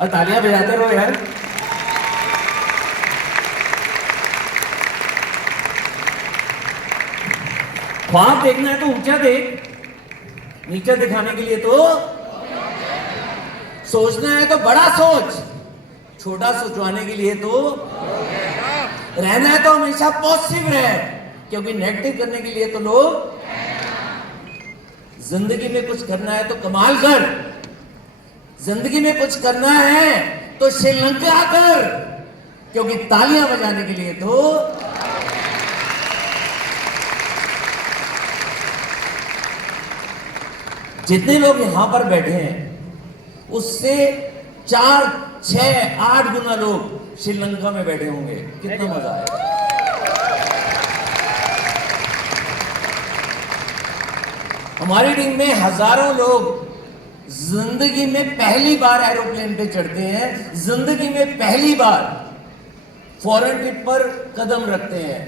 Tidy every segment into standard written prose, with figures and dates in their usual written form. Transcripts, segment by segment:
और तालियां बजाते रहो यार। ख्वाब देखना है तो ऊंचा देख, नीचे दिखाने के लिए तो सोचना है तो बड़ा सोच, छोटा सोचवाने के लिए तो रहना है तो हमेशा पॉजिटिव रहे, क्योंकि नेगेटिव करने के लिए तो लोग। जिंदगी में कुछ करना है तो कमाल कर, जिंदगी में कुछ करना है तो श्रीलंका कर, क्योंकि तालियां बजाने के लिए तो। जितने लोग यहां पर बैठे हैं उससे 4, 6, 8 गुना लोग श्रीलंका में बैठे होंगे। कितना मजा आएगा। हमारी टीम में हजारों लोग जिंदगी में पहली बार एरोप्लेन पे चढ़ते हैं, जिंदगी में पहली बार फॉरेन ट्रिप पर कदम रखते हैं।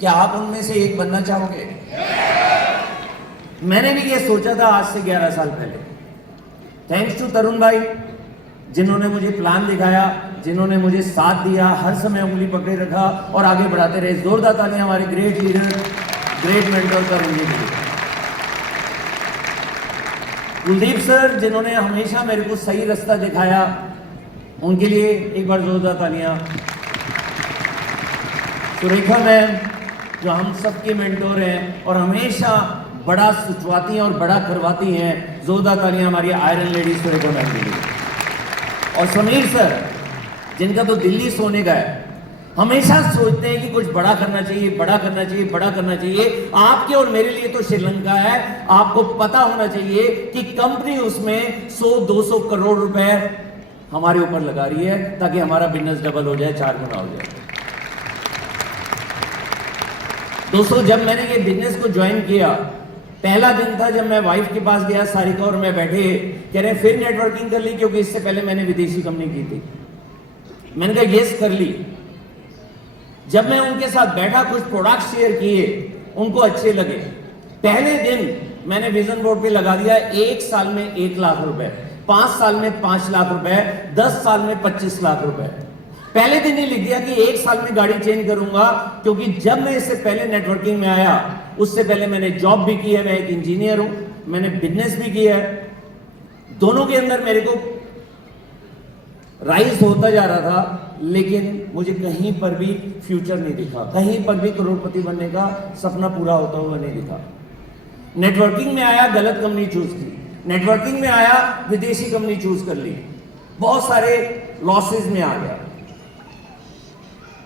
क्या आप उनमें से एक बनना चाहोगे? मैंने भी ये सोचा था आज से 11 साल पहले। थैंक्स टू तरुण भाई, जिन्होंने मुझे प्लान दिखाया, जिन्होंने मुझे साथ दिया, हर समय उंगली पकड़े रखा और आगे बढ़ाते रहे। जोरदार तालियां हमारे great leader, great mentor Tarun ji के लिए। कुलदीप सर, जिन्होंने हमेशा मेरे को सही रास्ता दिखाया, उनके लिए एक बार जोरदार तालियां। सुरेखा मैम, जो हम सबके मेंटोर हैं और हमेशा बड़ा सोचवाती हैं और बड़ा करवाती हैं। जोरदार तालियां हमारी आयरन लेडी सुरेखा मैम के लिए। और समीर सर, जिनका तो दिल्ली सोने का है, हमेशा सोचते हैं कि कुछ बड़ा करना चाहिए, बड़ा करना चाहिए, बड़ा करना चाहिए। आपके और मेरे लिए तो श्रीलंका है। आपको पता होना चाहिए कि कंपनी उसमें 100-200 करोड़ रुपए हमारे ऊपर लगा रही है, ताकि हमारा बिजनेस डबल हो जाए, 4 गुना हो जाए। दोस्तों, जब मैंने ये बिजनेस को ज्वाइन किया, पहला दिन था जब मैं वाइफ के पास गया, सारिका और मैं बैठे, कह रहे फिर नेटवर्किंग कर ली, क्योंकि इससे पहले मैंने विदेशी कंपनी की थी। मैंने कहा यस कर ली। जब मैं उनके साथ बैठा, कुछ प्रोडक्ट शेयर किए, उनको अच्छे लगे। पहले दिन मैंने विजन बोर्ड पे लगा दिया 1 साल में 1 लाख रुपए, 5 साल में 5 लाख रुपए, 10 साल में 25 लाख रुपए। पहले दिन ही लिख दिया कि 1 साल में गाड़ी चेंज करूंगा, क्योंकि जब मैं इससे पहले नेटवर्किंग में आया, उससे पहले मैंने जॉब भी की है, मैं एक इंजीनियर हूं, मैंने बिजनेस भी किया है। दोनों के अंदर मेरे को राइज होता जा रहा था, लेकिन मुझे कहीं पर भी फ्यूचर नहीं दिखा, कहीं पर भी करोड़पति बनने का सपना पूरा होता हुआ नहीं दिखा। नेटवर्किंग में आया, गलत कंपनी चूज की। नेटवर्किंग में आया, विदेशी कंपनी चूज कर ली, बहुत सारे लॉसेस में आ गया।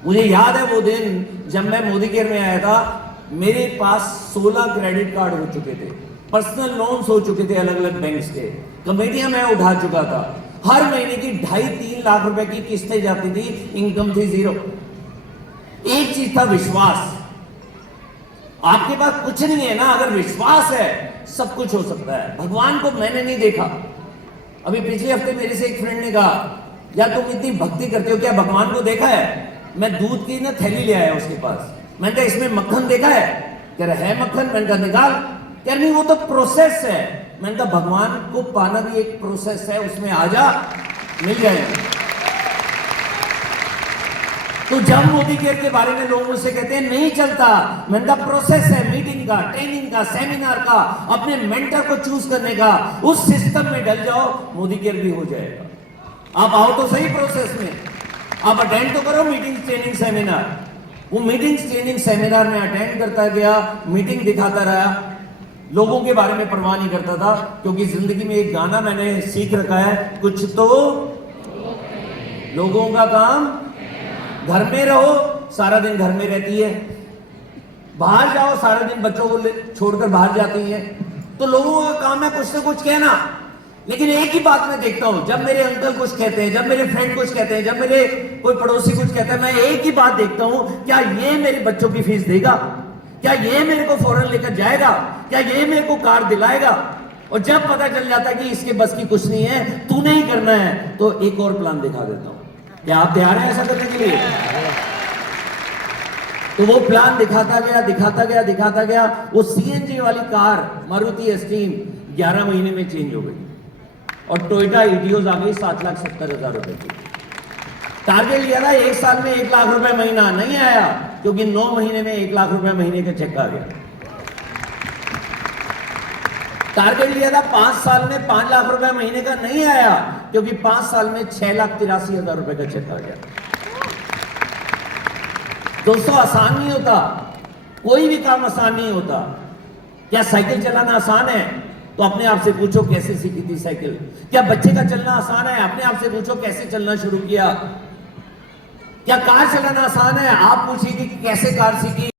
मुझे याद है वो दिन जब मैं मोदी केयर में आया था, मेरे पास 16 क्रेडिट कार्ड हो चुके थे, पर्सनल लोन्स हो चुके थे अलग अलग बैंक्स के, कमेटियां मैं उठा चुका था, हर महीने की 2.5-3 लाख रुपए की किस्तें जाती थी, इनकम थी 0। एक चीज था विश्वास। आपके पास कुछ नहीं है ना, अगर विश्वास है सब कुछ हो सकता है। भगवान को मैंने नहीं देखा। अभी पिछले हफ्ते मेरे से एक फ्रेंड ने कहा, यार तुम इतनी भक्ति करते हो, क्या भगवान को देखा है? मैं दूध की ना थैली ले आया उसके पास। मैंने कहा इसमें मक्खन देखा है? कह रहा है मक्खन। मैंने कहा निकाल। कह नहीं, वो तो प्रोसेस है। मैंने कहा भगवान को पाना भी एक प्रोसेस है, उसमें आ जा, मिल जाएगा। तो जब मोदी केयर के बारे में लोग मुझसे कहते हैं नहीं चलता, मैंने कहा प्रोसेस है, मीटिंग का, ट्रेनिंग का, सेमिनार का, अपने मेंटर को चूज करने का। उस सिस्टम में डल जाओ, मोदी केयर भी हो जाएगा। आप आओ तो सही प्रोसेस में, आप अटेंड तो करो मीटिंग, ट्रेनिंग, सेमिनार। वो मीटिंग, ट्रेनिंग, सेमिनार में अटेंड करता गया, मीटिंग दिखाता रहा, लोगों के बारे में परवाह नहीं करता था। क्योंकि जिंदगी में एक गाना मैंने सीख रखा है, कुछ तो लोगों का काम, घर में रहो, सारा दिन घर में रहती है, बाहर जाओ, सारा दिन बच्चों को छोड़कर बाहर जाती है। तो लोगों का काम है कुछ ना कुछ कहना। लेकिन एक ही बात मैं देखता हूं, जब मेरे अंकल कुछ कहते हैं, जब मेरे फ्रेंड कुछ कहते हैं, जब मेरे कोई पड़ोसी कुछ कहता है, मैं एक ही बात देखता हूं, क्या ये मेरे बच्चों की फीस देगा? क्या ये मेरे को फॉरेन लेकर जाएगा? क्या ये मेरे को कार दिलाएगा? और जब पता चल जाता है कि इसके बस की कुछ नहीं है, तूने ही करना है, तो एक और प्लान दिखा देता हूं। क्या आप तैयार हैं ऐसा करने के लिए? तो वो प्लान दिखाता गया, दिखाता गया, दिखाता गया। वो सीएनजी वाली कार मारुति एस्टीम 11 महीने में चेंज हो गई। और टोयोटा इटियोज आ गई 7,70,000 रुपए की। टारगेट लिया था 1 साल में 1 लाख रुपए महीना, नहीं आया क्योंकि 9 महीने में 1 लाख रुपए महीने का चेक आ गया। टारगेट लिया था 5 साल में 5 लाख रुपए महीने का, नहीं आया क्योंकि 5 साल में 6,83,000 रुपए का चेक आ गया। दोस्तों आसान नहीं होता, कोई भी काम आसान नहीं होता। क्या साइकिल चलाना आसान है? तो अपने आप से पूछो कैसे सीखी थी साइकिल। क्या बच्चे का चलना आसान है? अपने आप से पूछो कैसे चलना शुरू किया। क्या कार चलाना आसान है? आप पूछिए कि कैसे कार सीखी।